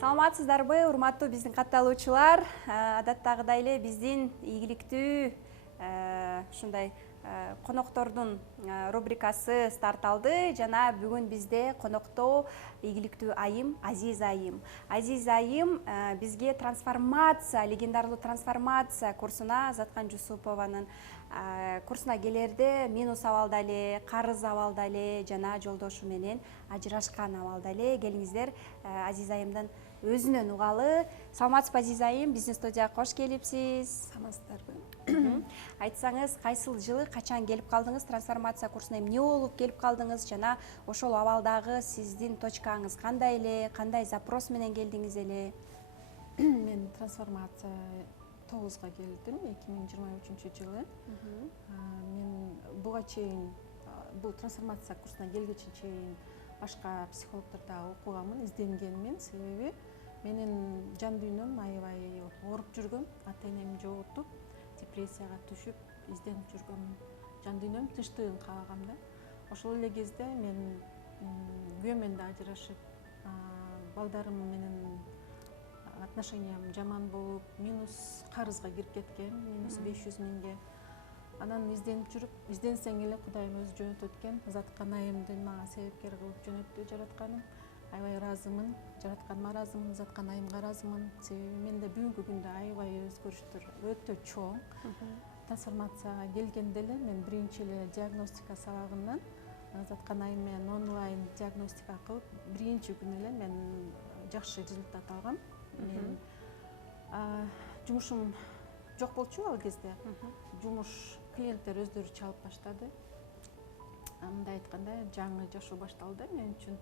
Саламатсыздарбы, урматтуу биздин катталуучулар. Адаттагыдай эле биздин ийгиликтүү ушундай коноктордун рубрикасы старт алды жана бүгүн бизде конокто ийгиликтүү айым Азиз айым. Азиз айым бизге легендарлуу трансформация курсуна Заткан Жусупованын курсуна келерде минус абалда эле, карыз абалда эле жана жолдошу менен ажырашкан абалда эле. Келиңиздер Азиз айымдын өзүнөн угалы. Саламатсызбы Азиз айым, биздин студияга кош келипсиз. Саламатсыздарбы. Айтсаңыз, кайсыл жылы качан келип калдыңыз трансформация курсуна, эмне болуп келип калдыңыз жана ошол абалдагы сиздин точкаңыз кандай эле, кандай запрос менен келдиңиз эле? Мен трансформация 9-га келдим 2023 жылы. Мен буга чейин бул трансформация курсуна келгенче чейин башка психологдордо окуганмын, изденгенмин. Себеби менин жан дүйнөм аябай ооруп жүргөм, ата-энем жоготуп, депрессияга түшүп, изденип жүргөм. Жан дүйнөм тынчтыгын каалагам да. Ошол эле кезде мен күйөөм да ажырашып, балдарым менен отношениям жаман болуп, минус карызга кирип кеткен, минус 500 миңге. Анан изденип жүрүп, изденсең эле Кудайым өзү жөнөтөт экен. Заткан айымды мага себепкер кылып жөнөттү жаратканым. Аябай ыраазымын, жаратканыма ыраазымын, Заткан айымга ыраазымын. Себеби менде бүгүнкү күндө аябай өзгөрүштөр өтө чоң. Трансформацияга келгенде эле мен биринчи эле диагностика сабагынан Заткан айым менен онлайн диагностика кылып, биринчи күнү эле мен жакшы результат алгам. Мен жумушум жок болчу ал кезде. Жумуш клиенттер өздөрү чалып баштады. Мындай айтканда, жаңы жашоо башталды мен үчүн.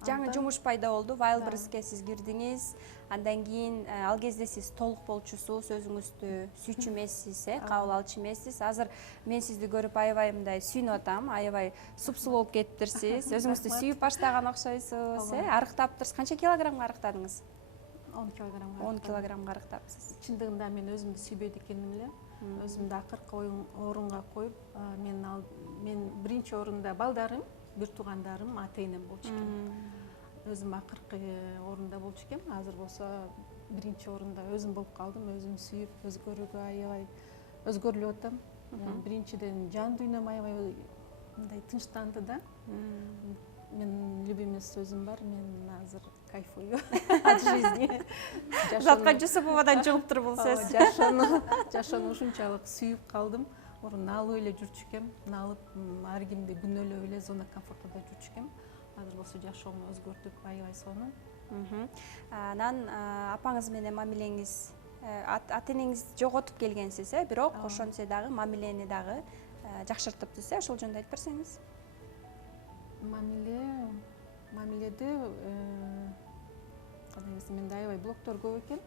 Жаңы жумуш пайда болду, Wildberries'ке сиз кирдиңиз. Андан кийин ал кезде сиз толук болчусуз, өзүңүздү сүйчү эмессиз, кабыл алчу эмессиз. Азыр мен сизди көрүп аябай мындай сүйүнүп атам, аябай супсу болуп кетиптирсиз. Өзүңүздү сүйүп баштаган окшойсуз, арыктаптырсыз. Канча килограммга арыктадыңыз? 10 килограммга. 10 килограммга арыктапсыз. Чындыгында мен өзүмдү сүйбөйт экеним эле. Өзүмдү акыркы орунга коюп, мен биринчи орунда балдарым, бир туугандарым, ата-энем болчу экен. Өзүм акыркы орунда болчу экен. Азыр болсо биринчи орунда өзүм болуп калдым. Өзүм сүйүп, өзгөрүүгө аябай өзгөрүлүп атам. Биринчиден жан дүйнөм аябай мындай тынчтанды да. Мен любимый сөзүм бар, мен азыр кайфую от жизни. Заткан Жусуповадан чыгып тур бул сөз. Жашоону ушунчалык сүйүп калдым. Мурун налып эле жүрчү экем, налып ар кимди күнөөлөп эле зона комфортунда жүрчү экем. Азыр болсо жашоомду өзгөртүп аябай сонун. Анан апаңыз менен мамилеңиз, ата-энеңиз жоготуп келгенсиз, бирок ошентсе дагы мамилени дагы жакшыртыптысыз, ошол жөнүндө айтып берсеңиз. Мамиледи кандай десем, менде аябай блоктор көп экен.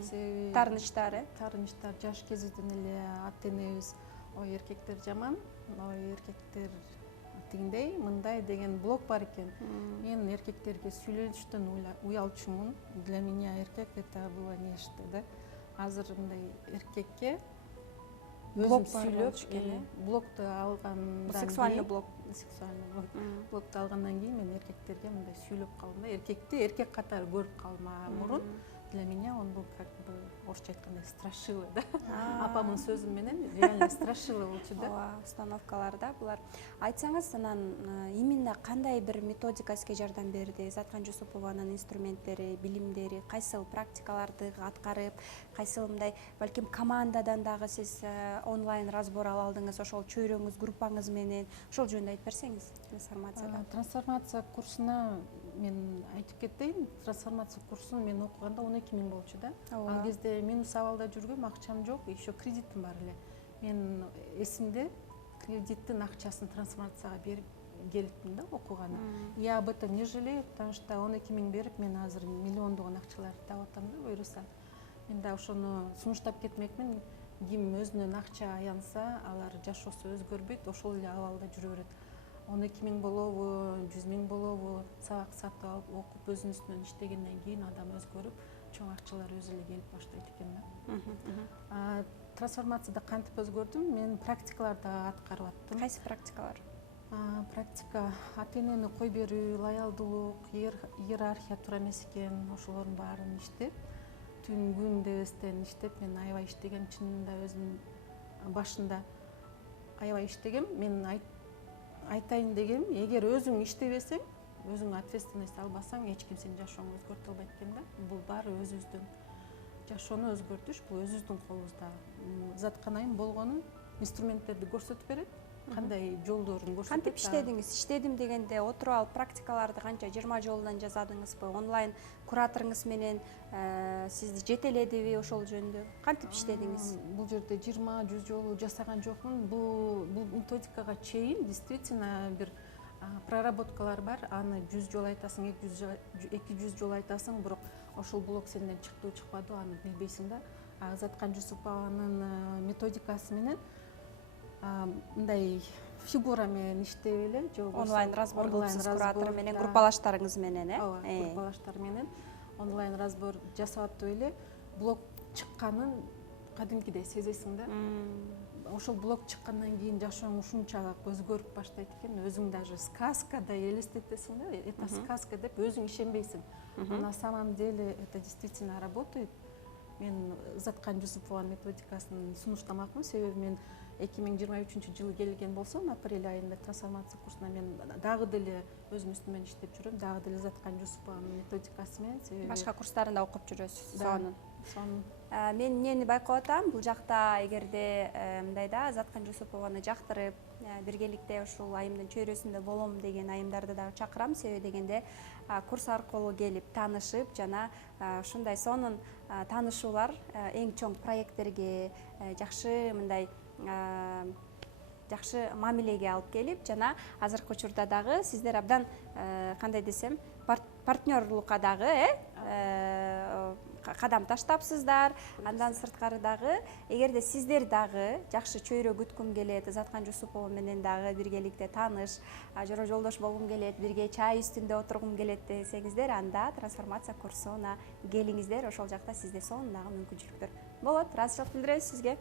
Себеби таарынычтар жаш кезибизден эле ата-энебиз ой эркектер жаман, ой эркектер тигиндей, мындай деген блок бар экен. Мен эркектерге сүйлөшүштөн уялчумун. Для меня эркек это было нечто, да. Азыр мындай эркекке өзүм сүйлөп, блокту алгандан кийин, сексуальный блок. Блокту алгандан кийин мен эркектерге мындай сүйлөп калдым да. Эркекти эркек катары көрүп калмаа мурун. Для меня он был как бы орусча айтканда страшила, да. Апамдын сөзү менен реально страшила болчу да. Ооба, установкалар да булар. Айтсаңыз, анан именно кандай бир методика сизге жардам берди? Заткан Жусупованын инструменттери, билимдери, кайсыл практикаларды аткарып, кайсыл мындай балким командадан дагы сиз онлайн разбор ала алдыңыз, ошол чөйрөңүз, группаңыз менен, ошол жөнүндө айтып берсеңиз. Трансформация курсуна мен айтып кетейин, трансформация курсун мен окуганда 12 миң болчу да. Ал кезде минус абалда жүргөм, акчам жок, еще кредитим бар эле. Мен эсимде кредиттин акчасын трансформацияга берип келиптим да окуганы. Я об этом не жалею, потому что 12 миң берип мен азыр миллиондогон акчаларды таап атам да, буюрса. Мен да ошону сунуштап кетмекмин. Ким өзүнөн акча аянса, алар жашоосу өзгөрбөйт, ошол эле абалда жүрө берет. 12 миң болобу, 100 миң болобу, сабак сатып алып, окуп өзүнүн үстүнөн иштегенден кийин адам өзгөрүп, чоң акчалар өзү эле келип баштайт экен да. Трансформацияда кантип өзгөрдүм? Мен практикаларды аткарып аттым. Кайсы практикалар? Практика ата энени кой берүү, лоялдуулук, иерархия туура эмес экен. Ошолордун баарын иштеп, түн күн дебестен иштеп, мен аябай иштегем. Чынында өзүм башында аябай иштегем. Мен айтайын дегем, эгер өзүң иштебесең, өзүң ответственность албасаң, эч ким сенин жашооңду өзгөртө албайт экен да. Бул баары өзүбүздүн жашоону өзгөртүш, бул өзүбүздүн колубузда. Затканайым болгону инструменттерди көрсөтүп берет, кандай жолдорун көрсөтөт. Кантип иштедиңиз? Иштедим дегенде отуруп алып практикаларды канча 20 жолунан жасадыңызбы? Онлайн кураторуңуз менен сизди жетеледиби ошол жөнүндө? Кантип иштедиңиз? Бул жерде 20-100 жолу жасаган жокмун. Бул методикага чейин действительно бир проработкалар бар. Аны 100 жолу айтасың, 200 жолу айтасың, бирок ошол блок сенден чыктыбы чыкпадыбы аны билбейсиң да. Заткан Жусупованын методикасы менен мындай фигура менен иштеп эле, же болбосо Онлайн разбор кылыпсыз куратор менен, группалаштарыңыз менен, ооба, группалаштар менен онлайн разбор жасап атып эле блок чыкканын кадимкидей сезесиң да. Ошол блок чыккандан кийин жашооң ушунчалык өзгөрүп баштайт экен, өзүң даже сказкадай элестетесиң да, это сказка деп өзүң ишенбейсиң. Но на самом деле это действительно работает. Мен Заткан Жусупованын методикасын сунуштамакмын, себеби мен 2023-жылы келген болсом, апрель айында трансформация курсуна мен дагы деле өзүм үстүмөн иштеп жүрөм, дагы деле Заткан Жусупованын методикасы менен, себеби Башка курстарында окуп жүрөсүз сонун. Мен эмнени байкап атам, бул жакта эгерде мындай да Заткан Жусупованы жактырып, биргеликте ушул айымдын чөйрөсүндө болом деген айымдарды дагы чакырам, себеби дегенде курс аркылуу келип таанышып, жана ушундай сонун таанышуулар эң чоң проекттерге, жакшы мындай жакшы мамилеге алып келип, жана азыркы учурда дагы сиздер абдан кандай десем, партнерлукка дагы кадам таштапсыздар. Андан сырткары дагы, эгерде сиздер дагы жакшы чөйрө күткүм келет, Заткан Жусупова менен дагы биргеликте тааныш, жора жолдош болгум келет, бирге чай үстүндө отургум келет десеңиздер, анда трансформация курсуна келиңиздер. Ошол жакта сизде сонун дагы мүмкүнчүлүктөр болот. Ыраазычылык билдиребиз сизге.